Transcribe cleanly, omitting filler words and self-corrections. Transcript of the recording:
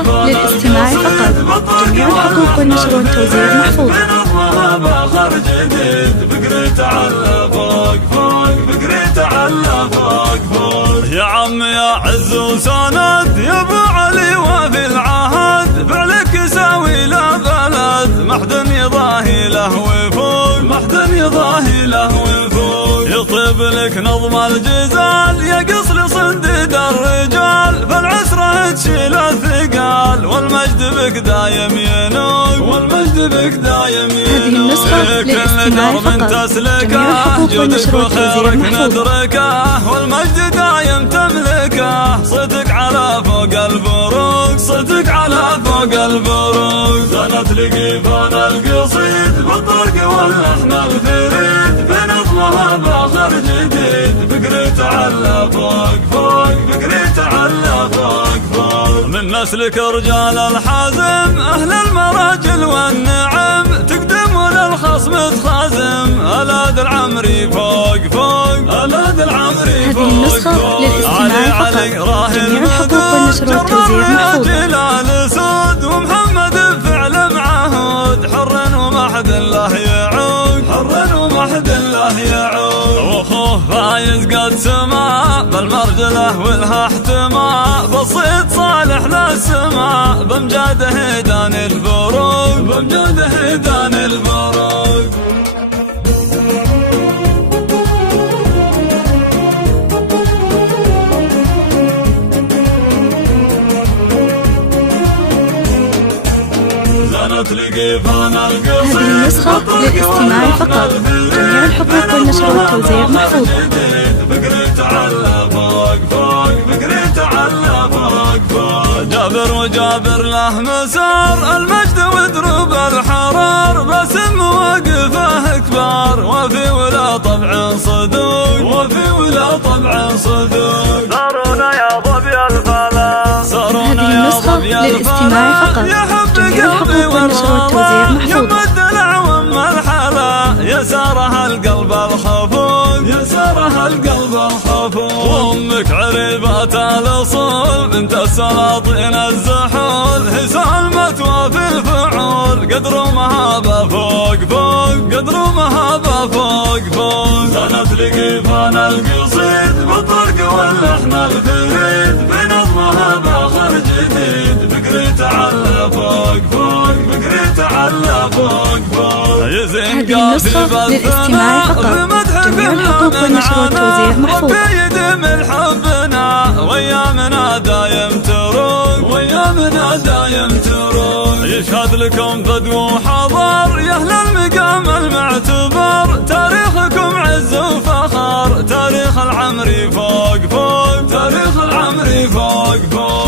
النسخة للاستماع فقط. جميع الحقوق والنشر والتوزيع محفوظة. بآخر جديد فكري تعلى فوق فوق، فكري تعلى فوق فوق. يا عم يا عز وسند يا ابو علي وفي العهد، فعلك يساوي له بلد، ما حد يضاهي له وفوق، ما حد يضاهي له وفوق. يطيب لك نظم الجزال يا قصر صنديد الرجال، فالعسرة تشيل الثقال، والمجد بك دايم ينوق، والمجد بك دايم ينوق. هذه النسخة للاستماع فقط. جميع الحقوق والنشر والتوزيع محفوظة. والمجد دايم تملكه، صوتك على فوق البروق، صوتك على فوق البروق. زنت لقيفان القصيد بالطرق واللحن الفريد، بنظمها باخر جديد فكري تعلى فوق فوق، فكري تعلى فوق فوق. من نسلك رجال الحزم أهل المراجل والنعم، تقدم للخصم تخازم، ألاد العمري فوق فوق، ألاد العمري فوق. هذه النسخة للاستماع فقط. جميع الحقوق والنشر والتوزيع محفوظة. الأسود ومحمد بفعل معهود، حر وما حد له يعود، حر وما حد له يعود. واخوه فايز قد سما بالمرجله ولها احتماء، بسيط صالح للسماء، بمجاده هيدان البروق، بمجاده هيدان البروق. هذه النسخة للاستماع فقط. جميع الحقوق والنشر والتوزيع محفوظة. فكري تعلى فوق فوق، فكري تعلى فوق فوق. جابر وجابر له مسار المجد ودروب الحرار، باسم وقفه كبار، وفي ولا طبع صدوق، وفي ولا طبع صدوق. صارونا يا ظبي الفلا، صارونا يا ظبي الفلا. للاستماع فقط. جميع الحقوق والنشر والتوزيع محفوظة. يم الدلع وام الحلا، يسارها القلب الخفوق، يسارها القلب الخفوق. وامك عريبات الاصول بنت السلاطين الزحول، هي سالمت وفي الفعول، قدر ومهابه فوق فوق، قدر ومهابه فوق فوق. زنت لقيفان القصيد بالطرق واللحن الفريد، بنظمها باخر جديد فكري تعلى فوق فوق، فكري تعلى فوق فوق. هذه النسخة للاستماع فقط. جميع الحقوق والنشر والتوزيع محفوظة. يدم الحبنا وايامنا دايم تروق، وايامنا دايم تروق. يشهد لكم فدو وحضر يا اهل المقام المعتبر، تاريخكم عز وفخر، تاريخ العمري فوق فوق، تاريخ العمري فوق فوق.